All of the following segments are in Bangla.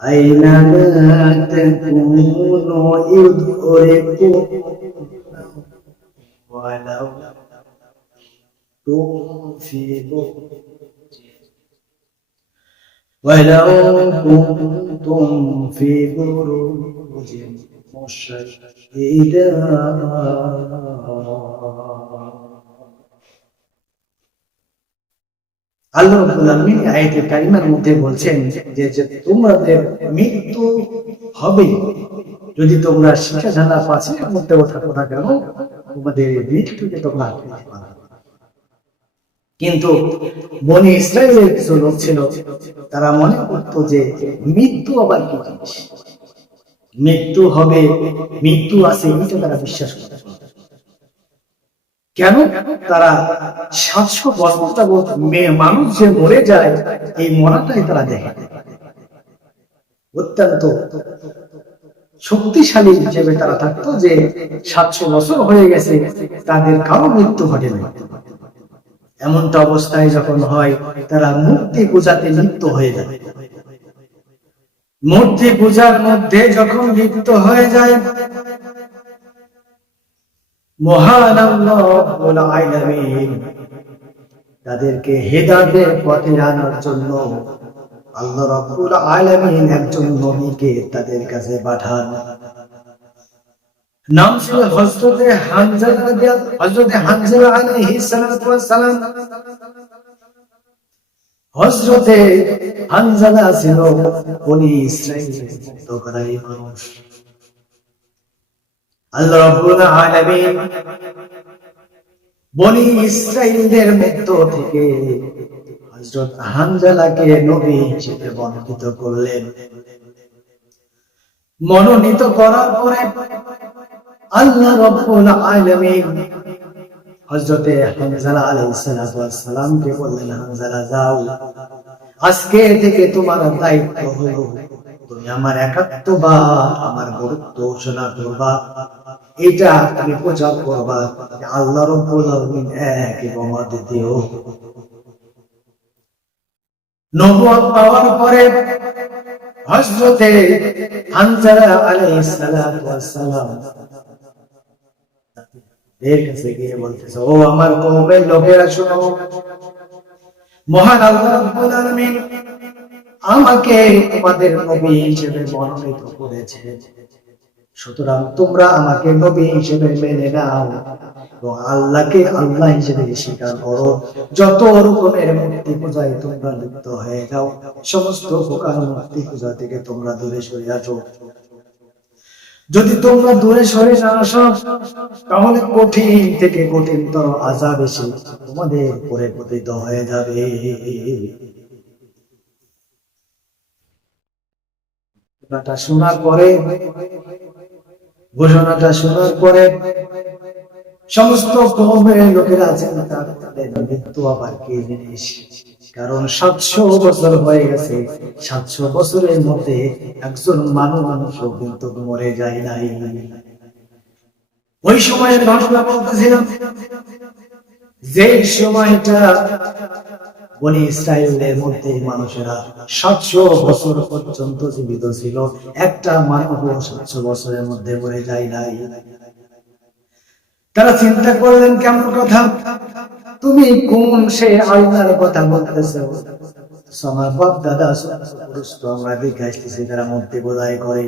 أينما تكونوا يدرككم ولو كنتم في بروج مشيدة আল্লাহ রাব্বুল আলামিন আয়াতে কারিমার মধ্যে বলছেন যে তোমাদের মৃত্যু হবে যদি তোমরা শিক্ষাধারা পাঁচের মধ্যে থাকো না কেন তোমাদের মৃত্যুকে তোমরা পেতে পারো। কিন্তু বনি ইসরায়েলের কিছু লোক ছিল, তারা মনে করত যে মৃত্যু আবার কি জিনিস, মৃত্যু হবে, মৃত্যু আছে, এটা তারা বিশ্বাস করত। কেন? তারা 700 বছর যাবত মানুষ যে মরে যায় এই মরাটাই তারা দেখে, অত্যন্ত শক্তিশালী হিসেবে তারা থাকতো যে 700 বছর হয়ে গেছে তাদের কারো মৃত্যু ঘটেনি। এমনটা অবস্থায় যখন হয় তারা মূর্তি পূজাতে লিপ্ত হয়ে যায়। মূর্তি পূজার মধ্যে যখন লিপ্ত হয়ে যায়, মহান আল্লাহ রাব্বুল আলামিন তাদেরকে হেদায়েতের পথে আনার জন্য আল্লাহ রাব্বুল আলামিন একজন নবীকে তাদের কাছে পাঠান। নাম ছিল হযরতে হানজালা আলাইহিস সালাতু ওয়াস সালাম। হযরতে হানজালা ছিল বনি ইসরাঈলের মুক্তকারী মানুষ। আল্লাহ রাব্বুল আলামিন বনি ইসরাঈলদের মধ্য থেকে হযরত হানজালাকে নবী হিসেবে মনোনীত করলেন। মনোনীত করার পরে আল্লাহ রাব্বুল আলামিন হযরতে হানজালা আলাইহিস সালামকে বললেন, হানজালা যাও, আজকে থেকে তোমার দায়িত্ব হলো তুমি আমার একাত্মবাদ, আমার গুরুত্ব ঘোষণা করবা, এটা তুমি প্রচার করবা আল্লাহ রাব্বুল আলামিন এক এবং অদ্বিতীয়। নবুয়ত পাওয়ার পরে হযরতে হানজালা আলাইহিস সালাম এর কাছে গিয়ে বলতেছে, ও আমার কওমের লোকেরা শোনো, মহান আল্লাহ রাব্বুল আলামিন আমাকে তোমাদের নবী হিসেবে মনোনীত করেছে, সুতরাং তোমরা আমাকে নবী হিসেবে মেনে নাও এবং আল্লাহকে আল্লাহ হিসেবে স্বীকার করো। যত রকমের মূর্তি পূজায় তোমরা লিপ্ত হয়ে যাও, সমস্ত প্রকার মূর্তি পূজা থেকে তোমরা দূরে সরে আসো। যদি তোমরা দূরে সরে না আসো তাহলে কঠিন থেকে কঠিনতর আযাব এসে তোমাদের উপরে পতিত হয়ে যাবে। ঘোষণাটা শোনার পরে সমস্ত কওমের লোকেরা চিন্তা করলেন মৃত্যু আবার কি জিনিস, কারণ 700 বছর হয়ে গেছে, 700 বছরের মধ্যে একজন মানুষও কিন্তু মরে যায় নাই। ওই সময়ের ঘটনা বলতেছিলাম, যে সময়টা বনি ইসরাঈলের মধ্যে মানুষেরা 700 বছর পর্যন্ত জীবিত ছিল, একটা মানুষও 700 বছরের মধ্যে মরে যায় নাই। তারা চিন্তা করলেন, কেমন কথা, তুমি কোন সে আল্লাহর কথা বলতেছো? আমার বাপ দাদা আমরা দেখে আসতেছি তারা মূর্তি পূজায় করে,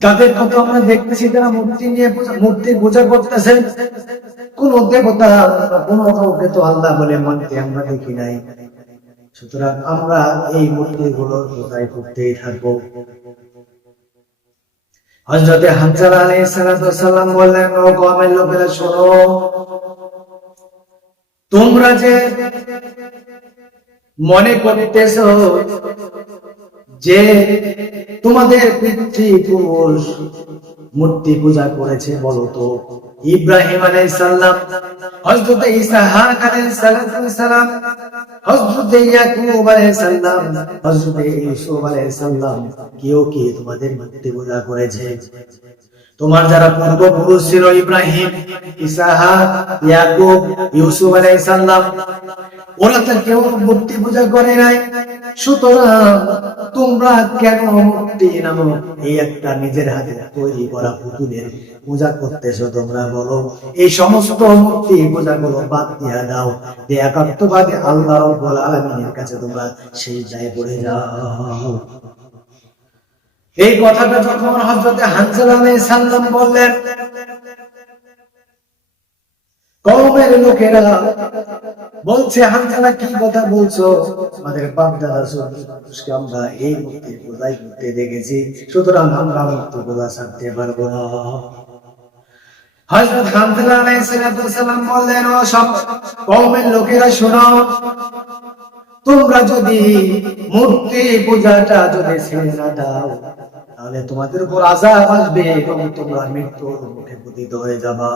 তাদের কথা আমরা দেখতেছি তারা মূর্তি পূজা করতেছে। কোন দেবতা, কোন কাউকে তো আল্লাহ বলে মানতে আমরা দেখি নাই, সুতরাং আমরা এই মূর্তিগুলোর পূজায় করতেই থাকবো। হযরতে হানজালা আলাইহিস সালাম বললেন, ও কওমের লোকেরা শোনো, তোমরা যে মনে করতেছো যে তোমাদের পিতৃপুরুষ মূর্তি পূজা করেছে, বলো তো ইব্রাহিম আলাইহিস সালাম, হযরতে ইসহাক আলাইহিস সালাম, হযরতে ইয়াকুব আলাইহিস সালাম, হযরতে ইউসুফ আলাইহিস সালাম, কেউ কি তোমাদের মূর্তি পূজা করেছে? তোমার যারা পূর্বপুরুষ ছিল ইব্রাহিম, ইসহাক, ইয়াকুব, ইউসুফ আলাইহিস সালাম, ওরা তো কেউ মূর্তি পূজা করে নাই, সুতরাং তোমরা কেন মূর্তি নামক এই একটা নিজের হাতে তৈরি করা পুতুলের পূজা করতেছো? তোমরা বলো, এই সমস্ত মূর্তি পূজা গুলো বাদ দিয়া দাও, যে একাত্মবাদী আল্লাহ রাব্বুল আলামিনের কাছে তোমরা সিজদায় পড়ে যাও। এই কথাটা যখন হযরত হানজালা আলাইহিস সালাম বললেন, কওমের লোকেরা বলছে, হানজালা কি কথা বলছো? আমাদের বাপ দাদা সুরকে আমরা এই মূর্তি পূজাই করতে দেখেছি, সুতরাং আমরা মূর্তি পূজা ছাড়তে পারবো না। হযরত হানজালা আলাইহিস সালাম বললেন, ও সব কওমের লোকেরা শোনো, তোমরা যদি মূর্তি পূজাটা যদি ছেড়ে না দাও, তাহলে তোমাদের উপর আযাব আসবে এবং তোমরা মৃত্যুর মুখে পতিত হয়ে যাবা।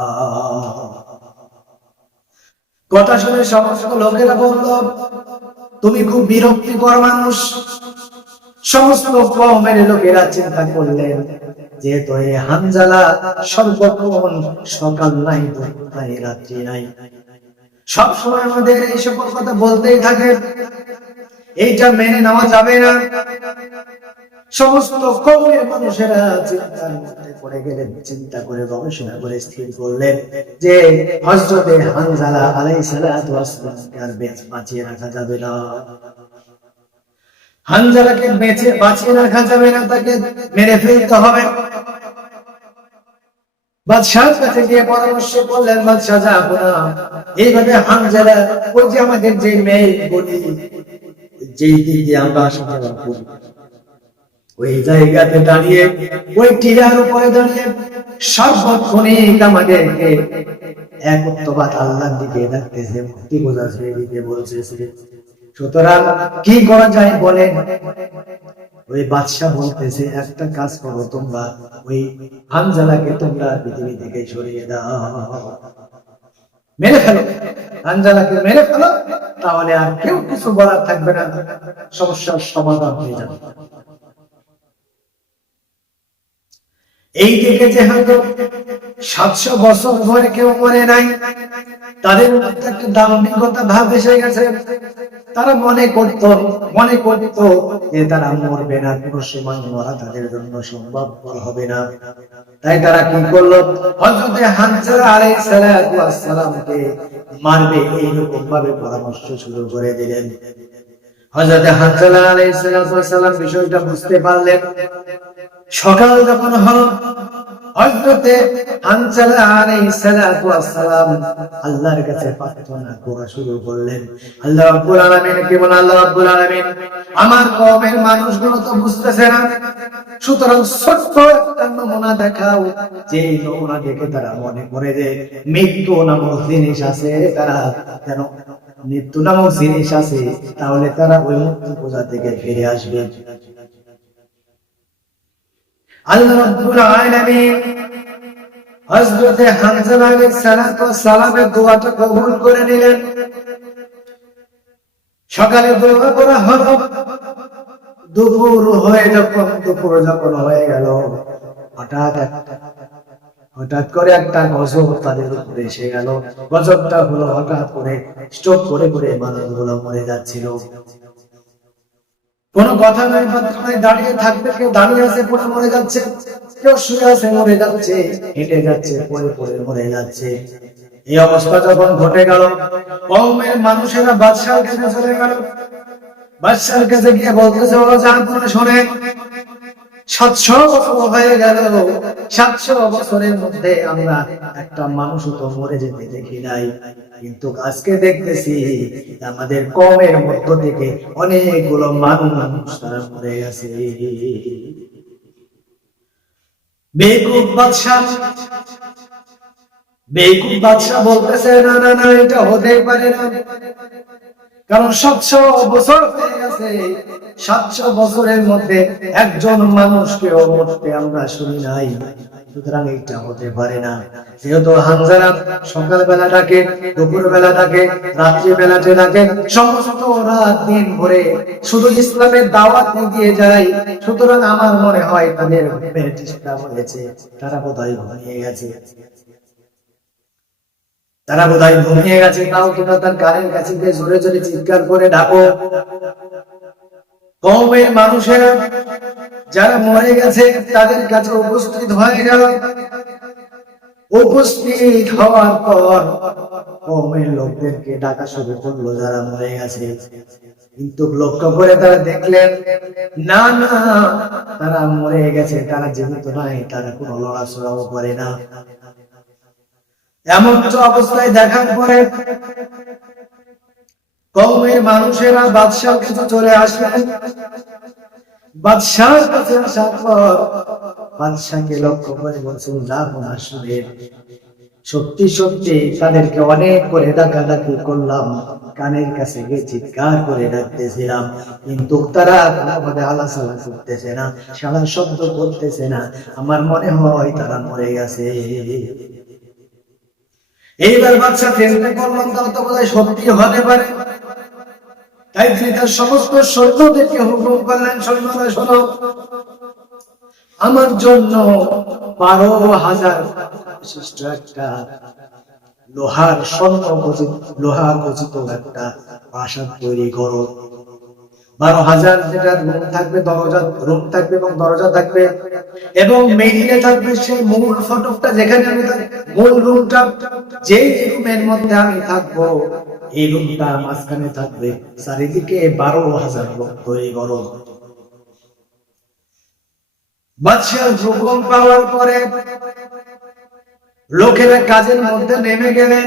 কথা শুনে সমস্ত লোকেরা বলল, তুমি খুব বিরক্তিকর মানুষ। সমস্ত কওমের লোকেরা চিন্তা করলেন, যেহেতু এই হানজালা সর্বক্ষণ সকাল নাই, দুপুর নাই, রাত্রি নাই, সব সময় আমাদের এই সকল কথা বলতেই থাকে, এইটা মেনে নেওয়া যাবে না। সমস্ত কওমের মানুষেরা চিন্তার মধ্যে পড়ে গেলেন, চিন্তা করে গবেষণা করে স্থির করলেন যে হযরত হানজালা আলাইহিস সালাতু ওয়াস সালামকে আর বাঁচিয়ে রাখা যাবে না। হানজালাকে বাঁচিয়ে রাখা যাবে না, তাকে মেরে ফেলতে হবে। বাদশাহর কাছে গিয়ে পরামর্শ করলেন, বাদশাহ যাবো না, এইভাবে হানজালা ওই যে আমাদের যে মেয়ে বলি, যেই দিক দিয়ে আমরা আসা যাওয়া করি, ওই জায়গাতে দাঁড়িয়ে, ওই টিলার উপরে দাঁড়িয়ে সর্বক্ষণিক আমাদেরকে একত্ববাদ আল্লাহর দিকে ডাকতেছে, মুক্তি বোঝা ছেড়ে দিতে বলছে। সুতরাং কি করা যায় বলেন? ওই বাদশা বলতেছে, একটা কাজ করো, তোমরা ওই হানজালাকে তোমরা পৃথিবী থেকে সরিয়ে দাও, মেরে ফেলো, হানজালাকে মেরে ফেলো, তাহলে আর কেউ কিছু বলার থাকবে না, সমস্যার সমাধান হয়ে যাবে। এই দিকে যে হয়তো 700 বছর ধরে কেউ মরে নাই, তাদের মধ্যে একটা দাম্ভিকতা ভাব এসে গেছে। তারা মনে করত যে তারা মরবে না, কোনো সময় মরা তাদের জন্য সম্ভবপর হবে না। তাই তারা কি করলো, হযরত হানজালা আলাইহিস সালামকে মারবে এইরকম ভাবে পরামর্শ শুরু করে দিলেন। হযরত হানজালা আলাইহিস সালাম বিষয়টা বুঝতে পারলেন। সকাল যখন হলো, হযরত হানজালা আলাইহিস সালাম আল্লাহর কাছে প্রার্থনা করা শুরু করলেন। আল্লাহ রাব্বুল আলামিন কে বলেন, আল্লাহ রাব্বুল আলামিন, আমার কওমের মানুষগুলো তো বুঝতেছে না, সুতরাং ছোট্ট একটা নমুনা দেখাও, যে নমুনা দেখে তারা মনে করে যে মৃত্যু নামক জিনিস আছে, তারা কেন মৃত্যু নামক জিনিস আছে, তাহলে তারা ওই মূর্তি পূজা থেকে ফিরে আসবে। আল্লাহ রাব্বুল আলামিন হযরত হানজালা আলাইহিস সালামের দোয়াটা কবুল করে নিলেন। সকালে দোয়া করা হলো, দুপুর যখন হয়ে গেল, হঠাৎ করে একটা গজব তাদের উপরে এসে গেল। গজবটা হলো, হঠাৎ করে স্ট্রোক করে মানুষগুলো মরে যাচ্ছিল। কোন কথা নাই, দাঁড়িয়ে থাকবে, কেউ দাঁড়িয়ে আছে পড়ে মরে যাচ্ছে, কেউ শুয়ে আছে মরে যাচ্ছে, হেঁটে যাচ্ছে পড়ে মরে যাচ্ছে। এই অবস্থা যখন ঘটে গেল, কওমের মানুষেরা বাদশার কাছে চলে গেল। বাদশার কাছে গিয়ে বলতেছে, ও জাহাপনা শোনে, 700 বছর হয়ে গেল, 700 বছরের মধ্যে আমরা একটা মানুষও তো মরে যেতে দেখি নাই, কিন্তু আজকে দেখতেছি আমাদের কওমের মধ্য থেকে অনেকগুলো মানুষ তারা মরে গেছে। বেকুব বাদশা বলতেছে, না না না, এটা হতেই পারে না, কারণ 700 বছর হয়ে গেছে, 700 বছরের মধ্যে একজন মানুষকেও মরতে আমরা শুনি নাই, সুতরাং এটা হতে পারে না। যেহেতু হানজালা সকাল বেলা ডাকে, দুপুর বেলা ডাকে, রাত্রি বেলাতে ডাকে, সমস্ত রাত দিন ভরে শুধু ইসলামের দাওয়াত দিয়ে যায়, সুতরাং আমার মনে হয় তাদের চেষ্টা হয়েছে, তারা বোধহয় ঘুমিয়ে গেছে। তারা বোধহয় ঘুমিয়ে গেছে, তাও তোমরা তার কানের কাছে গিয়ে জোরে জোরে চিৎকার করে ডাকো। কওমের মানুষেরা যারা মরে গেছে তাদের কাছে উপস্থিত হয়ে গেল। উপস্থিত হওয়ার পর কওমের লোকদেরকে ডাকা শুরু করলো যারা মরে গেছে। কিন্তু লক্ষ্য করে তারা দেখলেন না না, তারা মরে গেছে, তারা জীবিত নাই, তারা কোনো লড়াচড়াও করে না। এমন অবস্থায় দেখার পরে কওমের মানুষেরা বাদশার কাছে চলে আসলেন। বাদশার কাছে আসার পর বাদশাকে লক্ষ্য করে বলছেন, আসলে সত্যি সত্যি তাদেরকে অনেক করে ডাকাডাকি করলাম, কানের কাছে গিয়ে চিৎকার করে ডাকতেছিলাম, কিন্তু তারা কোনোভাবে আলাসালা করতেছে না, সারা শব্দ করতেছে না। আমার মনে হয় তারা মরে গেছে। এইবার বাদশা চিন্তা করলাম তাও তো বোধহয় সত্যি হতে পারে। তাই তিনি তার সমস্ত সৈন্যদেরকে হুকুম করলেন, সৈন্যরা শোনো, আমার জন্য 12,000 বিশিষ্ট একটা লোহার লোহা খচিত একটা প্রাসাদ তৈরি করো। 12,000 যেটা রুম থাকবে, রুম থাকবে এবং দরজা থাকবে, এবং মেইনে থাকবে সেই মূল ফটকটা, যেখানে আমি মূল রুমটা, যে রুমের মধ্যে আমি থাকবো এই রুমটা মাঝখানে থাকবে, চারিদিকে 12,000 লোক তৈরি করো। বাদশার হুকুম পাওয়ার পরে লোকেরা কাজের মধ্যে নেমে গেলে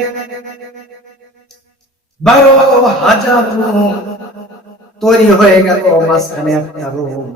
12,000 রুম তৈরি হয়ে গেল। মাঝখানে একটা রুম